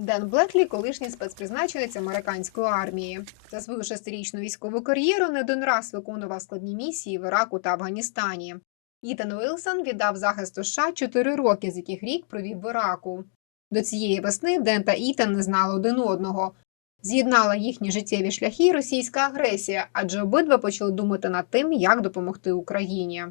Ден Блеклі, колишній спецпризначенець американської армії. За свою шестирічну військову кар'єру не один раз виконував складні місії в Іраку та Афганістані. Ітан Уілсон віддав захисту США 4 роки, з яких рік провів в Іраку. До цієї весни Ден та Ітан не знали один одного. З'єднала їхні життєві шляхи російська агресія, адже обидва почали думати над тим, як допомогти Україні.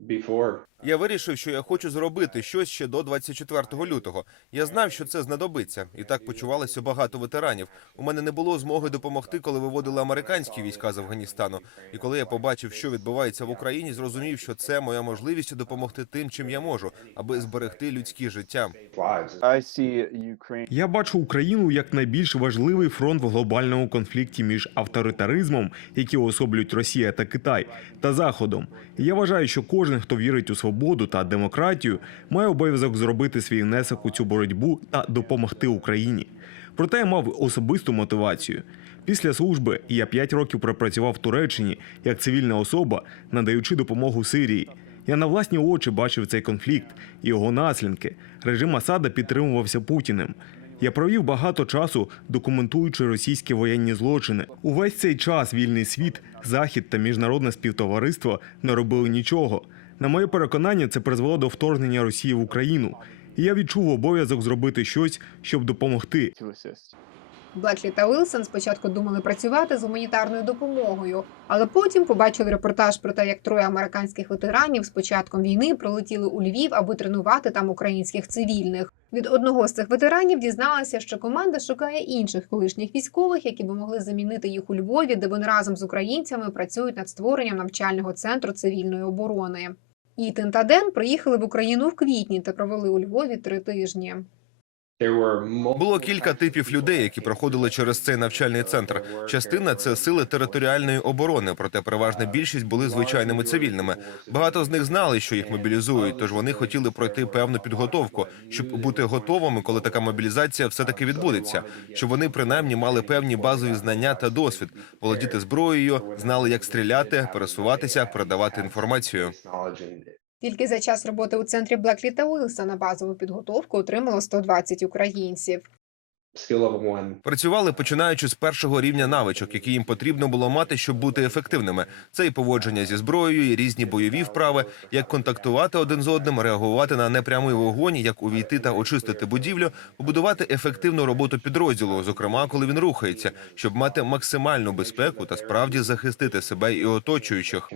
before Я вирішив, що я хочу зробити щось ще до 24 лютого. Я знав, що це знадобиться, і так почувалося багато ветеранів. У мене не було змоги допомогти, коли виводили американські війська з Афганістану. І коли я побачив, що відбувається в Україні, зрозумів, що це моя можливість допомогти тим, чим я можу, аби зберегти людські життя. Я бачу Україну як найбільш важливий фронт в глобальному конфлікті між авторитаризмом, який уособлюють Росія та Китай, та Заходом. Я вважаю, що кожен, хто вірить у свободу та демократію, має обов'язок зробити свій внесок у цю боротьбу та допомогти Україні. Проте я мав особисту мотивацію. Після служби я 5 років пропрацював в Туреччині як цивільна особа, надаючи допомогу Сирії. Я на власні очі бачив цей конфлікт і його наслідки. Режим Асада підтримувався Путіним. Я провів багато часу, документуючи російські воєнні злочини. Увесь цей час вільний світ, захід та міжнародне співтовариство не робили нічого. На моє переконання, це призвело до вторгнення Росії в Україну. І я відчув обов'язок зробити щось, щоб допомогти. Блеклі та Уилсон спочатку думали працювати з гуманітарною допомогою, але потім побачили репортаж про те, як троє американських ветеранів з початком війни прилетіли у Львів, аби тренувати там українських цивільних. Від одного з цих ветеранів дізналася, що команда шукає інших колишніх військових, які би могли замінити їх у Львові, де вони разом з українцями працюють над створенням навчального центру цивільної оборони. Ітан та Ден приїхали в Україну в квітні та провели у Львові три тижні. Було кілька типів людей, які проходили через цей навчальний центр. Частина це сили територіальної оборони, проте переважна більшість були звичайними цивільними. Багато з них знали, що їх мобілізують, тож вони хотіли пройти певну підготовку, щоб бути готовими, коли така мобілізація все таки відбудеться. Щоб вони принаймні мали певні базові знання та досвід, володіти зброєю, знали, як стріляти, пересуватися, передавати інформацію. Тільки за час роботи у центрі Блеклі та Уилсона базову підготовку отримало 120 українців. Працювали починаючи з першого рівня навичок, які їм потрібно було мати, щоб бути ефективними. Це і поводження зі зброєю, і різні бойові вправи, як контактувати один з одним, реагувати на непрямий вогонь, як увійти та очистити будівлю, побудувати ефективну роботу підрозділу, зокрема, коли він рухається, щоб мати максимальну безпеку та справді захистити себе і оточуючих.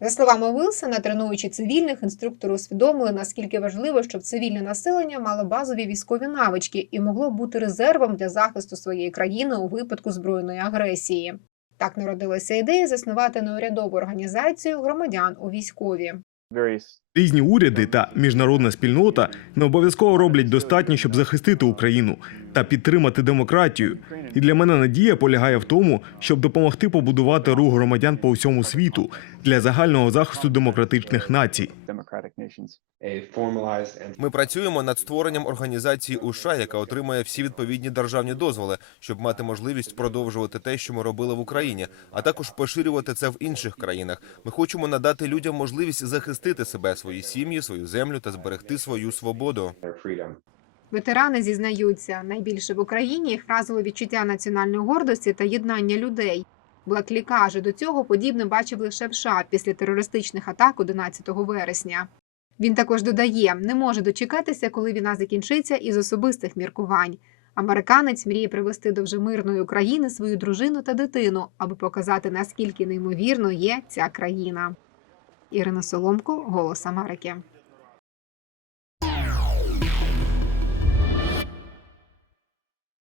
За словами Уилсона, тренуючи цивільних, інструктори усвідомили, наскільки важливо, щоб цивільне населення мало базові військові навички і могло бути резервом для захисту своєї країни у випадку збройної агресії. Так народилася ідея заснувати неурядову організацію громадян у військові. Різні уряди та міжнародна спільнота не обов'язково роблять достатньо, щоб захистити Україну та підтримати демократію. І для мене надія полягає в тому, щоб допомогти побудувати рух громадян по всьому світу для загального захисту демократичних націй. Ми працюємо над створенням організації УША, яка отримає всі відповідні державні дозволи, щоб мати можливість продовжувати те, що ми робили в Україні, а також поширювати це в інших країнах. Ми хочемо надати людям можливість захистити себе, свої сім'ї, свою землю та зберегти свою свободу. Ветерани зізнаються, найбільше в Україні їх вразило відчуття національної гордості та єднання людей. Блеклі каже, до цього подібне бачив лише в США після терористичних атак 11 вересня. Він також додає, не може дочекатися, коли війна закінчиться із особистих міркувань. Американець мріє привести до вже мирної України свою дружину та дитину, аби показати, наскільки неймовірно є ця країна. Ірина Соломко, Голос Америки.